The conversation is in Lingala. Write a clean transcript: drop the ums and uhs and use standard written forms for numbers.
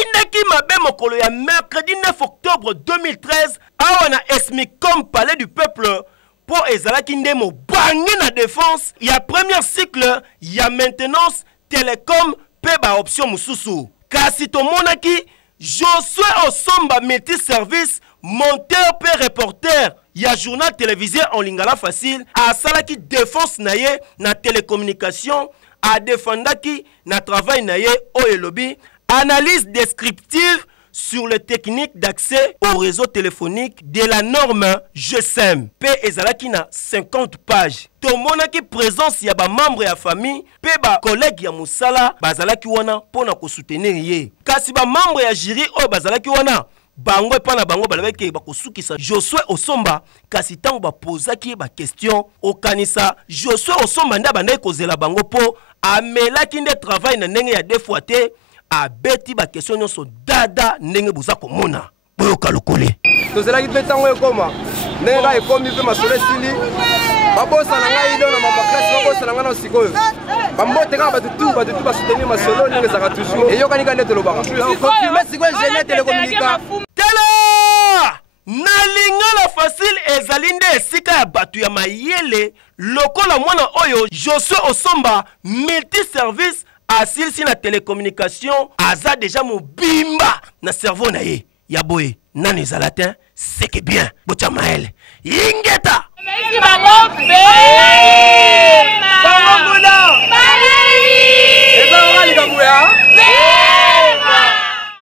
Inaki mabe mokolo ya mercredi 9 octobre 2013 awana Esmicom Palais du Peuple pour ezalaki ndemo bangi na défense ya premier cycle ya maintenance télécom pe ba option mususu kasi tomonaki Josué Osomba multi-service monteur pe reporter ya journal télévisé en lingala facile a salaki défense naye na télécommunication a défendaki na travail naye oyelobi analyse descriptive sur les techniques d'accès au réseau téléphonique de la norme GSM. Pe ezalaki na 50 pages. Tomonaki présence ya ba membre ya famille, pe ba collègue ya musala bazalaki wana pona ko soutenir ye. Kasi ba membre ya jury o bazalaki wana bango pana bango balabaki ba kosukisa Josué Osomba kasi tango ba posaki ba question okanisa Josué Osomba nda bandai kozela bango po amelaki nde travail na ndenge ya defoite a beti ba question nyonso dada ndenge buza komona boyoka lokole tozelaki pe tango ekoma ndenge ga ekomi pe masole sili babosa na ngai ilo na mama classe babosa na ngai na sikoyo bambote kaka batutu basoutenir masolo ndenge ezaka toujours eyokani ka nde tolobaka confirme sikoyo gene telekomunika tala nalinga la facile ezali nde esika ya batu ya mayele lokola mwana oyo Josué Osomba multi-service asilisi na télécommunication aza déjà mobimba na cerveau na ye ya boye nani ezalatin c'est que bien botia maele ingeta Eba